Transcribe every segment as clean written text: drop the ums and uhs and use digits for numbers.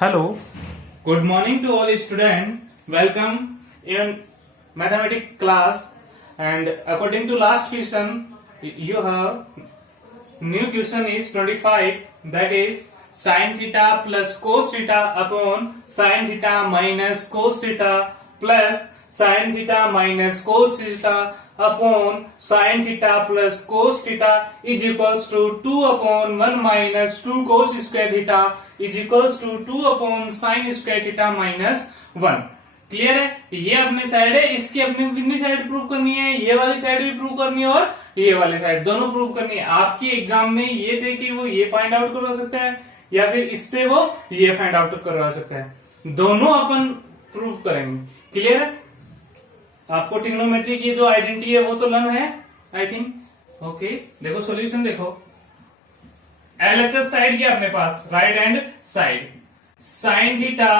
Hello, good morning to all students. Welcome in mathematics class. And according to last question, you have new question is 25. That is sin theta plus cos theta upon sin theta minus cos theta plus sin theta minus cos theta upon sin theta plus cos theta is equals to 2 upon 1 minus 2 cos square theta is equals to 2 upon sin square theta minus 1. Clear है? ये अपनी side है, इसकी अपनी कितनी side prove करनी है? ये वाली साइड भी प्रूव करनी है और ये वाली साइड दोनों प्रूव करनी है. आपकी एग्जाम में ये दे के वो ये फाइंड आउट करवा सकता है या फिर इससे वो ये फाइंड आउट करवा सकता है. दोनों अपन प्रूव करेंगे. क्लियर है? आपको ट्रिग्नोमेट्री की जो आइडेंटिटी है वो तो लर्न है आई थिंक. ओके, देखो सॉल्यूशन देखो. एलएचएस साइड क्या अपने पास? Right hand side. Sine theta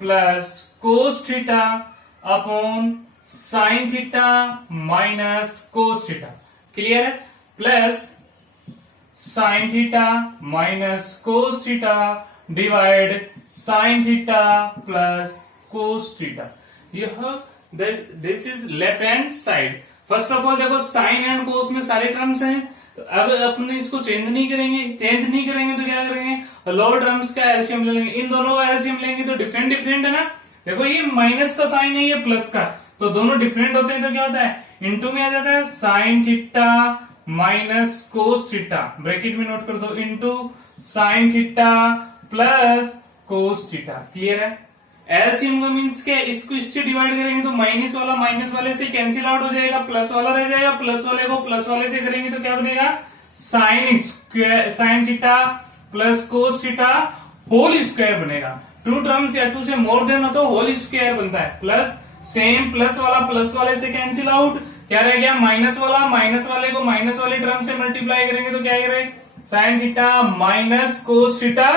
plus cos theta upon sine theta minus cos theta. Clear है? Plus sine theta minus cos theta divide sine theta plus cos theta. यह this is left hand side. First of all देखो sine and cos में सारे terms हैं. तो अब अपने इसको चेंज नहीं करेंगे तो क्या करेंगे? लोअर टर्म्स का एलसीएम ले लेंगे. इन दोनों का एलसीएम लेंगे तो डिफरेंट है ना. देखो ये माइनस का साइन है, ये प्लस का, तो दोनों डिफरेंट होते हैं तो क्या होता है? इनटू में आ जाता है sign theta minus cos theta. Bracket में नोट कर दो. Into sine theta plus cos theta. Clear है? एलसीएम का मीन्स क्या? इसको इससे डिवाइड करेंगे तो माइनस वाला माइनस वाले से कैंसिल आउट हो जाएगा, प्लस वाला रह जाएगा. प्लस वाले को प्लस वाले से करेंगे तो क्या बनेगा? Sine theta plus cos theta whole square बनेगा. टू टर्म्स या टू से मोर देन हो तो होल स्क्वायर बनता है. प्लस सेम प्लस वाले से कैंसिल आउट. क्या रह गया? माइनस वाले को माइनस वाले टर्म से मल्टीप्लाई करेंगे तो क्या करें? Sine theta minus cos theta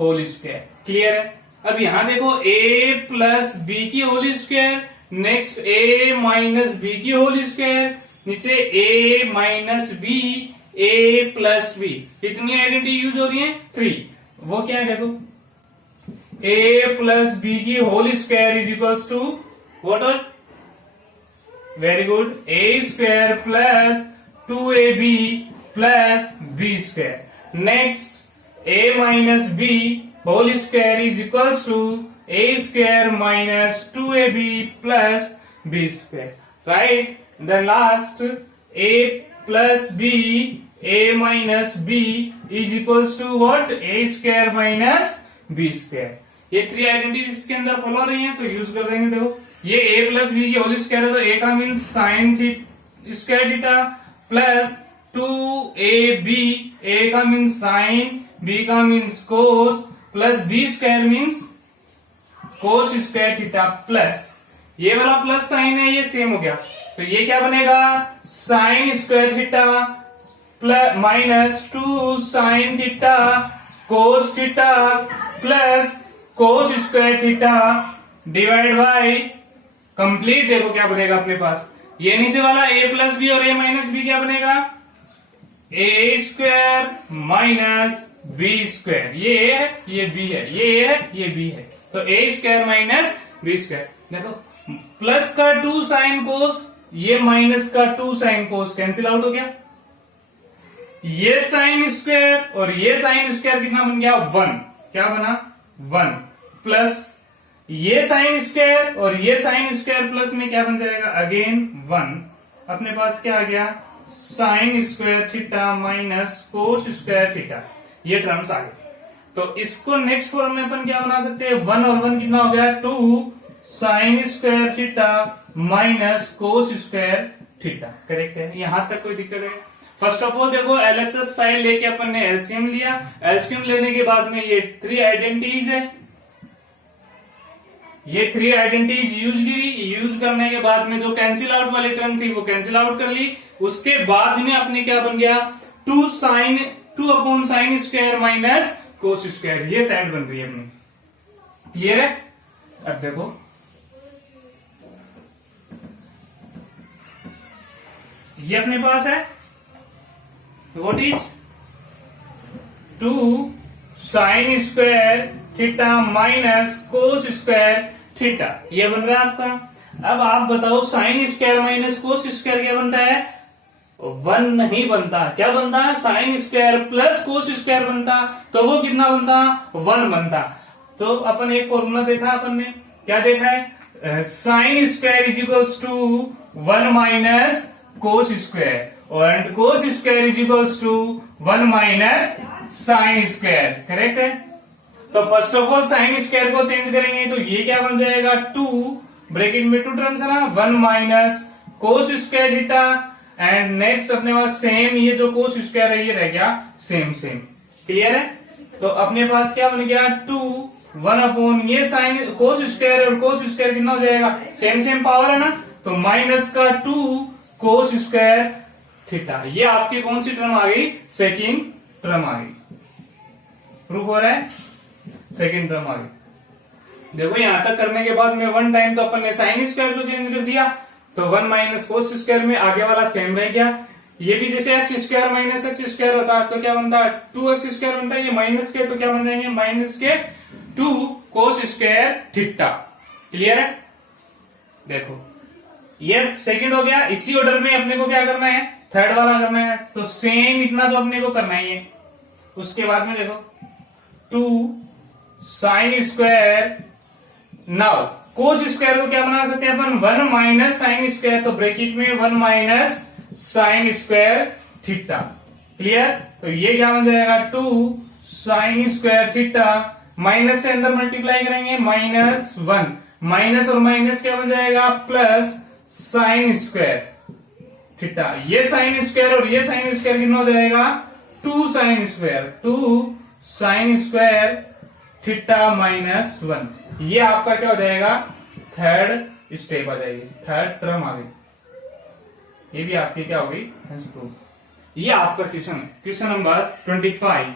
whole square. Clear है? अब यहां देखो a प्लस बी की whole square, next a minus B की होल स्क्वायर, नीचे a minus B, a plus B. कितनी आइडेंटिटी यूज हो रही है? 3. वो क्या है देखो? a प्लस बी की whole square is equals to what? Very good. a square plus 2ab plus b square. Next a minus b whole square is equals to a square minus 2ab plus b square. Right? Then last a plus b, a minus b is equals to what? a square minus b square. ये 3 identities इसके अंदर follow रही हैं तो use कर देंगे. देखो ये a प्लस बी की होल स्क्वायर है तो a का means sine square theta plus 2ab, a का मीन्स साइन, b का means cos plus B square means cos square theta plus ये वाला प्लस साइन है, ये सेम हो गया तो ये क्या बनेगा? Sine square theta plus minus 2 sine theta cos theta plus cos square theta divide by complete. देखो क्या बनेगा अपने पास? ये नीचे वाला a प्लस बी और a माइनस बी क्या बनेगा? a square minus B square. ये a है, ये b है, ये a है, ये b है, तो a square minus B square. देखो प्लस का 2 साइन कोस, ये माइनस का 2 साइन कोस कैंसिल आउट हो गया. ये साइन स्क्वायर और ये साइन स्क्वायर कितना बन गया? 1. क्या बना? 1 प्लस ये साइन स्क्वायर और ये साइन स्क्वायर प्लस में क्या बन जाएगा? अगेन 1. अपने पास क्या आ गया? Sine square theta minus cos square theta. ये टर्म्स आ गए. तो इसको नेक्स्ट फॉर्म में अपन क्या बना सकते हैं? 1 और 1 कितना हो गया? 2 sign square theta minus cos square theta. Correct है? यहां तक कोई दिक्कत है? फर्स्ट ऑफ ऑल देखो एलएचएस साइड लेके अपन ने एलसीएम लिया. एलसीएम लेने के बाद में ये 3 आइडेंटिटीज है. ये 3 आइडेंटिटीज यूज करने के बाद में जो कैंसिल आउट वाली टर्म थी वो कैंसिल आउट कर ली. उसके बाद में अपने क्या बन गया? 2 upon sine square minus cos square. ये साइड बन रही है अपनी. क्लियर है? अब देखो ये अपने पास है what is 2 sign square theta minus cos square theta, ये बन रहा है आपका। अब आप बताओ sine square minus cos square क्या बनता है? 1 नहीं बनता। क्या बनता है? Sine square plus cos square बनता, तो वो कितना बनता? 1 बनता। तो अपन एक फॉर्मूला देखा, अपन ने क्या देखा है? Sine square is equals to 1 minus cos square, और cos square is equals to 1 minus sine square. Correct है? तो first of all sine square को चेंज करेंगे तो ये क्या बन जाएगा? 2 ब्रैकेट में 2 टर्म्स है ना, 1 minus cos square theta, and next अपने पास सेम ये जो कोस स्क्वायर है ये रह गया सेम सेम। क्लियर है? तो अपने पास क्या बन गया? 2 1 अपॉन ये साइन कोस स्क्वायर और कोस स्क्वायर कितना हो जाएगा? सेम सेम पावर है ना, तो माइनस का 2 कोस स्क्वायर थीटा। ये आपकी कौन सी टर्म आ गई? सेकेंड टर्म आ गई। प्रूफ हो रहा है? सेकेंड टर्म आ गई। देखो यहां तक करने के बाद में 1 टाइम तो अपन ने साइन स्क्वायर को चेंज कर दिया, तो 1 माइनस कोस स्क्वायर में आगे वाला सेम रह गया। ये भी जैसे x square minus x square होता है तो क्या बनता है? 2x स्क्वायर बनता है। ये माइनस के तो क्या बन जाएंगे? माइनस के 2 कोस स्क्वायर थीटा। क्लियर है? देखो ये सेकंड हो गया। इसी ऑर्डर में अपने को क्या करना है? थर्ड वाला करना है। तो सेम इतना तो अपने को करना ही है। उसके बाद में देखो 2 sine square, now cos square को क्या बना सकते हैं अपन? 1 माइनस साइन स्क्वायर, तो ब्रैकेट में 1 minus sine square theta. Clear? तो ये क्या बन जाएगा? 2 साइन स्क्वायर थीटा, माइनस से अंदर मल्टीप्लाई करेंगे -1, माइनस और माइनस क्या बन जाएगा? Plus sign square theta. ये साइन स्क्वायर और ये साइन स्क्वायर कितना हो जाएगा? 2 sine square, 2 sign square theta -1। ये आपका क्या हो जाएगा? थर्ड स्टेप आ जाएगी, थर्ड टर्म आ गई। ये भी आपकी क्या हो गई? प्रूफ। ये आपका क्वेश्चन है, क्वेश्चन नंबर 25।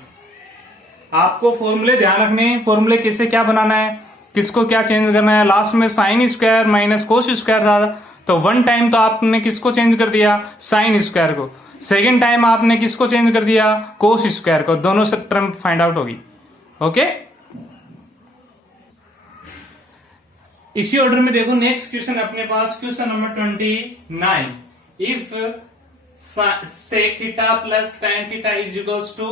आपको फॉर्मूले ध्यान रखने, फॉर्मूले किससे क्या बनाना है, किसको क्या चेंज करना है। लास्ट में sine square minus cos square था, तो 1 टाइम तो आपने किसको चेंज कर दिया? साइन स्क्वायर को। सेकेंड टाइम आपने किसको चेंज कर दिया? कोस स्क्वायर को। दोनों से टर्म फाइंड आउट होगी। ओके, इसी ऑर्डर में देखो नेक्स्ट क्वेश्चन अपने पास, question number 29। If sec theta plus tan theta is equals to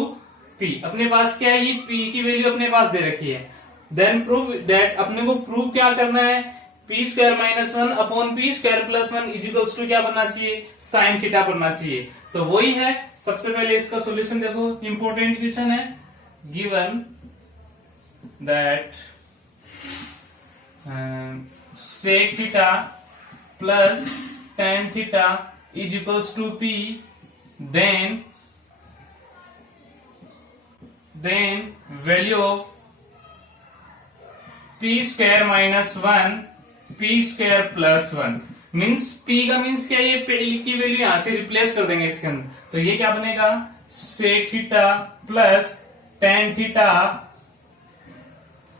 p। अपने पास क्या है? ये p की वैल्यू अपने पास दे रखी है। देन प्रूव दैट, अपने को प्रूव क्या करना है? p square -1 upon p square +1 is equals to क्या बनना चाहिए? साइन थीटा बनना चाहिए। तो वही है। सबसे पहले इसका सॉल्यूशन देखो, इंपॉर्टेंट क्वेश्चन है। Given that sec theta plus tan theta is equals to p, then value of p square -1 p square +1 means p का मीन्स क्या? ये p की वैल्यू यहां से रिप्लेस कर देंगे इसके अंदर, तो ये क्या बनेगा? sec theta plus tan theta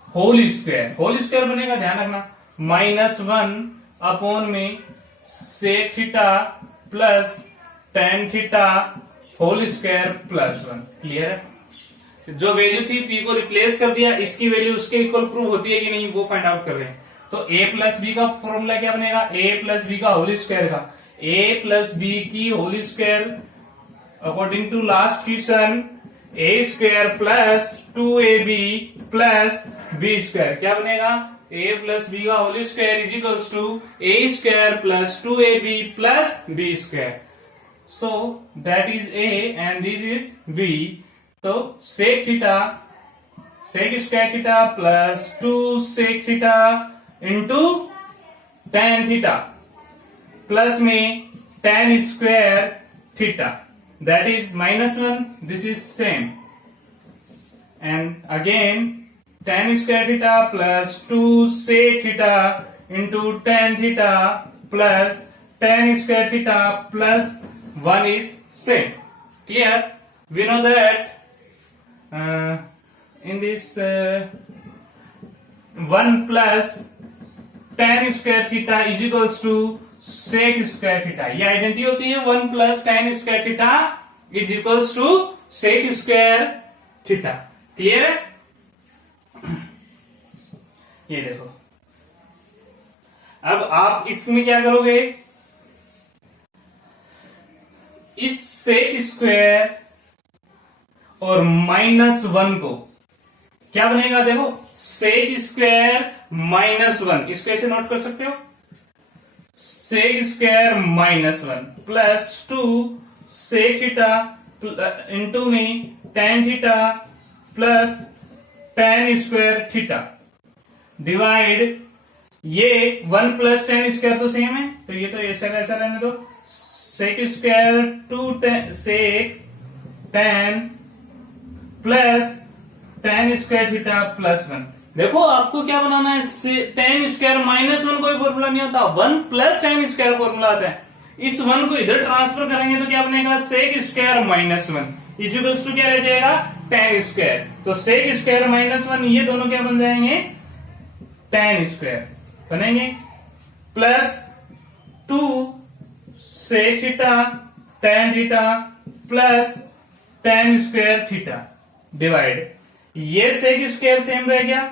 whole square. Whole square बनेगा, ध्यान रखना, -1 अपॉन में sec theta plus tan theta whole square +1। Clear है? जो वैल्यू थी p को रिप्लेस कर दिया, इसकी वैल्यू उसके इक्वल प्रूव होती है कि नहीं वो फाइंड आउट कर रहे हैं। तो a प्लस बी का फॉर्मूला क्या बनेगा? a प्लस बी का होल स्क्वायर का, a प्लस बी की whole square according to last question a square plus 2ab plus b square. क्या बनेगा? a प्लस बी का whole square is equals to a square plus 2ab plus b square. So that is a and this is b। तो sec theta, sec square theta plus 2 sec theta into tan theta plus में tan square theta, that is -1, this is same, and again tan square theta plus 2 sec theta into tan theta plus tan square theta plus 1 is same. Clear? We know that in this 1 plus tan square theta is equals to sec square theta. ये identity होती है 1 plus tan square theta is equals to sec square theta. Clear है? ये देखो, अब आप इसमें क्या करोगे, इस सेक स्क्वायर और -1 को क्या बनेगा, देखो सेक स्क्वायर -1, इसको ऐसे नोट कर सकते हो, sec square -1 plus 2 sec theta into में tan theta plus tan square theta divide, ये 1 प्लस tan स्क्वायर तो सेम है, तो ये तो ऐसा का ऐसा रहने दो, sec square 2 sec tan plus tan square theta plus 1। देखो आपको क्या बनाना है, tan स्क्वायर -1 कोई फॉर्मूला नहीं होता, 1 प्लस tan स्क्वायर फॉर्मूला आता है। इस 1 को इधर ट्रांसफर करेंगे तो क्या बनेगा, सेक स्क्वायर -1 इक्वल्स टू क्या रह जाएगा, tan स्क्वायर। तो सेक स्क्वायर -1 ये दोनों क्या बन जाएंगे, tan स्क्वायर बनेंगे, plus 2 sec theta tan theta plus tan square theta divide, ये सेक स्क्वायर सेम रह गया,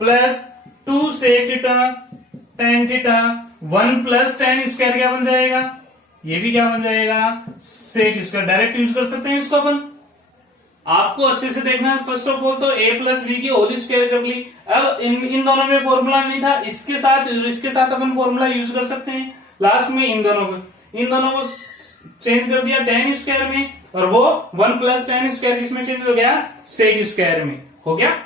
plus 2 sec theta tan theta, 1 plus tan square क्या बन जाएगा, ये भी क्या बन जाएगा, सेक स्क्वायर। डायरेक्ट यूज कर सकते हैं इसको अपन, आपको अच्छे से देखना है। फर्स्ट ऑफ ऑल तो a प्लस बी की होल स्क्वायर कर ली, अब इन दोनों में फॉर्मूला नहीं था, इसके साथ अपन फॉर्मूला यूज कर सकते हैं। लास्ट में इन दोनों को चेंज कर दिया tan स्क्वायर में, और वो 1 प्लस tan स्क्वायर किसमें चेंज हो गया, सेक स्क्वायर में हो गया।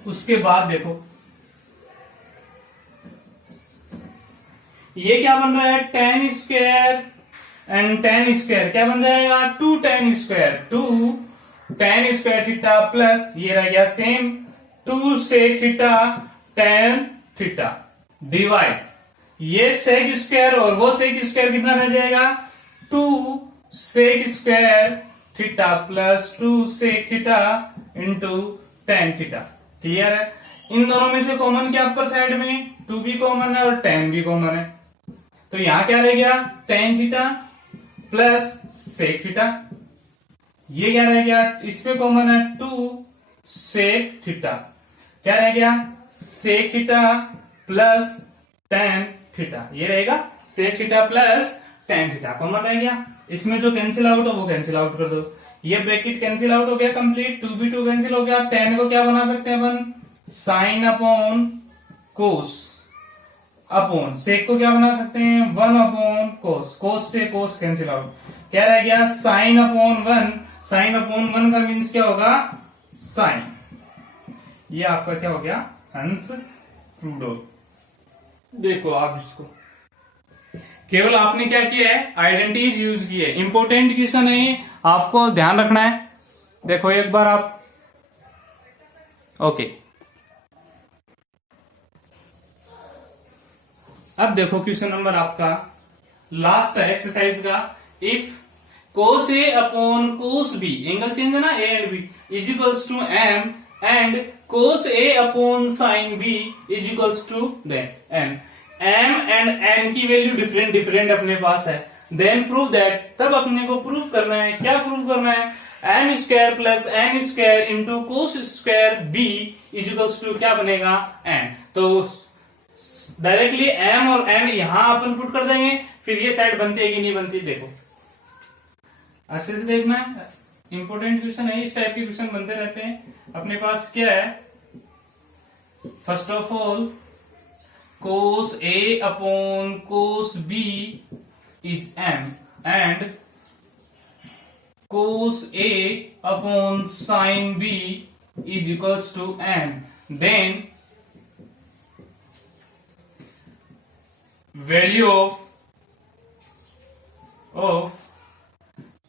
उसके बाद देखो ये क्या बन रहा है, tan square and tan square क्या बन जाएगा, 2 tan square, 2 tan square theta plus ये रह गया same 2 sec theta tan theta divide, ये सेक स्क्वायर और वो सेक स्क्वायर कितना रह जाएगा, 2 sec square theta plus 2 sec theta into tan theta. Clear है, इन दोनों में से कॉमन क्या अपर साइड में, 2 भी कॉमन है और tan भी कॉमन है, तो यहां क्या रह गया, tan theta plus sec theta, ये क्या रह गया, इसमें कॉमन है 2 सेक थीटा, क्या रह गया, sec theta plus tan theta, ये रहेगा sec theta plus tan theta common रह गया। इसमें जो कैंसिल आउट हो वो कैंसिल आउट कर दो, ये ब्रैकेट कैंसिल आउट हो गया कंप्लीट, 2 भी 2 कैंसिल हो गया, tan को क्या बना सकते हैं अपन, sine upon cos, upon sec को क्या बना सकते हैं, 1 अपॉन कोस, कोस से कोस कैंसिल आउट, क्या रह गया, साइन अपॉन 1, साइन अपॉन 1 का मीन्स क्या होगा, साइन, ये आपका क्या हो गया, हंस प्रूव्ड। देखो आप इसको केवल आपने क्या किया है, आइडेंटिटीज यूज की है, इंपॉर्टेंट क्वेश्चन है ये, आपको ध्यान रखना है। देखो एक बार आप, ओके अब देखो क्वेश्चन नंबर आपका लास्ट है एक्सरसाइज का, if cos A upon cos B, angle change है ना A and B, is equals to M and cos A upon sine B is equals to N, M and N की value different अपने पास है, then prove that, तब अपने को prove करना है, क्या प्रूव करना है, M square plus N square into cos square B is equals to क्या बनेगा, एन। तो डायरेक्टली एम और एन यहां अपन पुट कर देंगे, फिर ये साइड बनती है कि नहीं बनती, देखो अच्छे से देखना है, इंपॉर्टेंट क्वेश्चन है, इस टाइप के क्वेश्चन बनते रहते हैं। अपने पास क्या है, first of all cos A upon cos B is M and cos A upon sine B is equals to N, then value of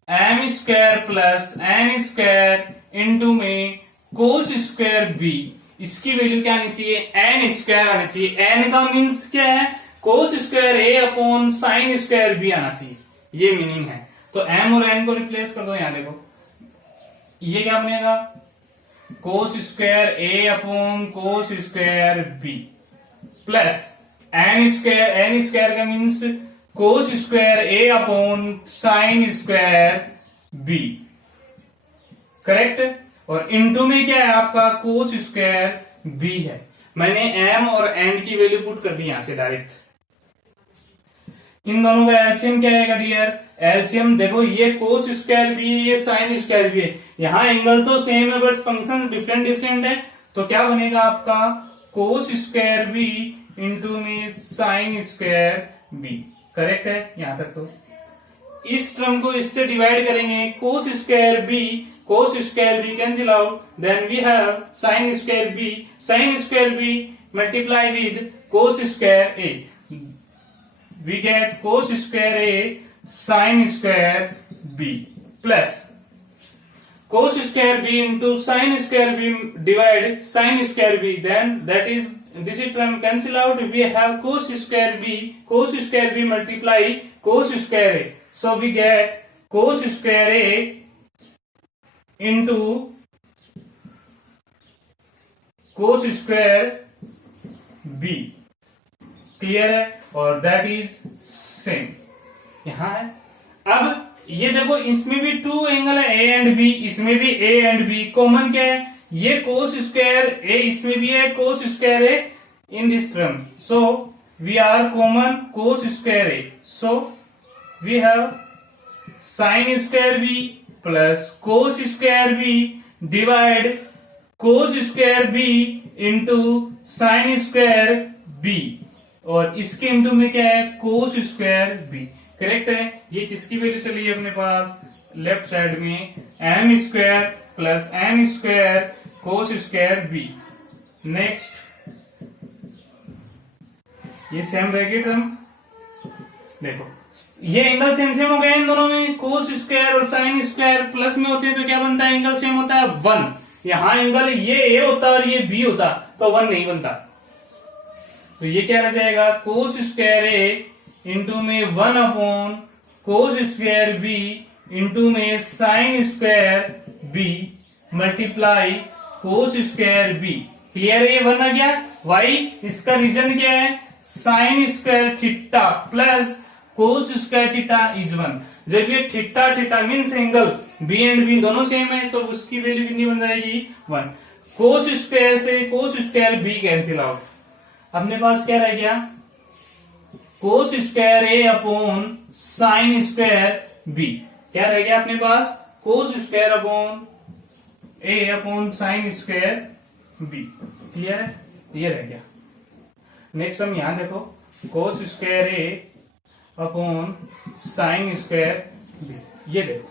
M square plus N square into में cos square B, इसकी value क्या आनी चाहिए, N square आनी चाहिए, N का means क्या है, cos square A upon sine square B आना चाहिए, ये मीनिंग है। तो एम और एन को रिप्लेस कर दो, यहां देखो ये क्या बनेगा, cos square A upon cos square B plus N square का means cos square A upon sine square B, correct. और इंटू में क्या है आपका, कोस स्क्वायर बी है। मैंने एम और एंड की वैल्यू पुट कर दी यहां से डायरेक्ट। इन दोनों का एलसीएम क्या आएगा डियर? एलसीएम देखो, ये कोस स्क्वायर भी है, ये साइन स्क्वायर भी है। यहाँ एंगल तो सेम है बट फंक्शन डिफरेंट डिफरेंट है। तो क्या बनेगा आपका? कोस स्क्वायर बी इंटू में साइन स्क्वायर बी। करेक्ट है यहां तक? तो इस टर्म को इससे डिवाइड करेंगे, cos square B cancel out, then we have sine square B multiply with cos square A, we get cos square a sin square b plus cos square b into sin square b divide sin square b, then that is this term cancel out, we have cos square b multiply cos square a, so we get cos square a into cos square b। Clear है? और that is same यहां है। अब ये देखो, इसमें भी to angle है ए एंड बी, इसमें भी ए एंड बी। कॉमन क्या है? ये कोस स्क्वायर ए इसमें भी है, cos square A in this term, so we are common cos square A, so we have sine square B plus cos square B divide cos square B into sine square B, और इसके into में क्या है? Cos square B. Correct है? ये किसकी value चली है अपने पास? लेफ्ट साइड में M square plus N square cos square B. Next ये सेम ब्रैकेट हम देखो, ये एंगल सेम सेम हो गया इन दोनों में। कोस स्क्वायर और साइन स्क्वायर प्लस में होते हैं तो क्या बनता है? एंगल सेम होता है 1। यहां एंगल ये ए होता और ये बी होता तो 1 नहीं बनता। तो ये क्या रह जाएगा? कोस स्क्वायर ए इंटू में 1 upon cos square B into में sine square B multiply cos square B. Clear है? ये 1 आ गया। वाई? इसका रीजन क्या है? Sine square theta plus cos square theta is 1। जब ये theta means angle B and B दोनों सेम है तो उसकी वैल्यू कितनी बन जाएगी? 1। कोस स्क्वायर से cos square B cancel out, अपने पास क्या रह गया? Cos square A upon sine square B. क्या रह गया अपने पास? Cos square upon A upon sine square B. Clear है? ये रह गया। नेक्स्ट हम यहां देखो, cos square A upon sine square B. ये देखो,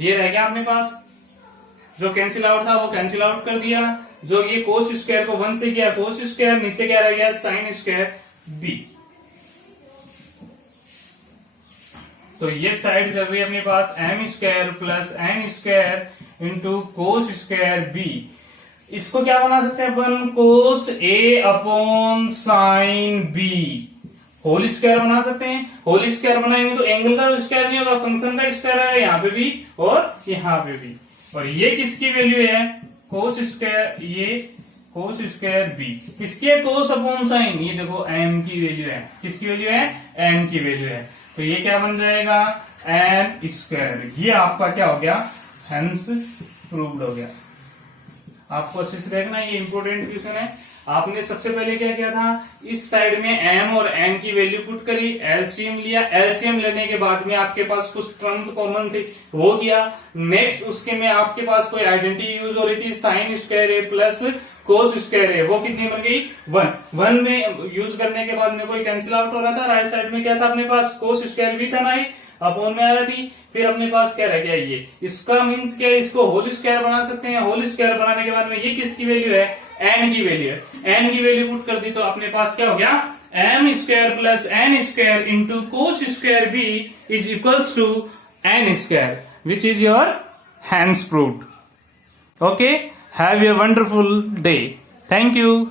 ये रह गया अपने पास। जो कैंसिल आउट था वो कैंसिल आउट कर दिया। जो ये कोस स्क्वायर को 1 से किया कोस स्क्वायर, नीचे क्या रह गया? Sine square B. तो ये साइड चल रही है अपने पास M square plus N square into cos square B. इसको क्या बना सकते हैं अपन? Cos A upon sine B whole square बना सकते हैं। होल स्क्वायर बनाएंगे तो एंगल का स्क्वायर नहीं होगा, फंक्शन का स्क्वायर है यहाँ पे भी और यहाँ पे भी। और ये किसकी वैल्यू है? कोस स्क्वायर, ये कोस स्क्वायर बी किसकी है? कोस अपॉन साइन। ये देखो एम की वैल्यू है। किसकी वैल्यू है? एन की वैल्यू है। तो ये क्या बन जाएगा? N square. ये आपका क्या हो गया? हेंस प्रूव्ड हो गया। आपको अच्छे से देखना, ये इंपोर्टेंट क्वेश्चन है। आपने सबसे पहले क्या किया था? इस साइड में एम और एन की वैल्यू पुट करी, एलसीएम लिया। एलसीएम लेने के बाद में आपके पास कुछ टर्म कॉमन थे वो किया। नेक्स्ट उसके में आपके पास कोई आइडेंटिटी यूज हो रही थी, साइन स्क्वायर ए प्लस कोस स्क्वायर ए, वो कितनी बन गई? 1 में यूज करने के बाद में कोई कैंसिल आउट हो रहा था। राइट साइड में क्या था अपने पास? कोस स्क्वायर भी था ना, अपॉन में आ रही थी। फिर अपने पास क्या रह गया? ये इसका मीन्स क्या है? इसको होल स्क्वायर बना सकते हैं। होल स्क्वायर बनाने के बाद में ये किसकी वैल्यू है? एन की वैल्यू है। एन की वैल्यू पुट कर दी तो अपने पास क्या हो गया? M square plus N square into cos square B is equals to N square, which is your hence proved. Okay, have a wonderful day. Thank you.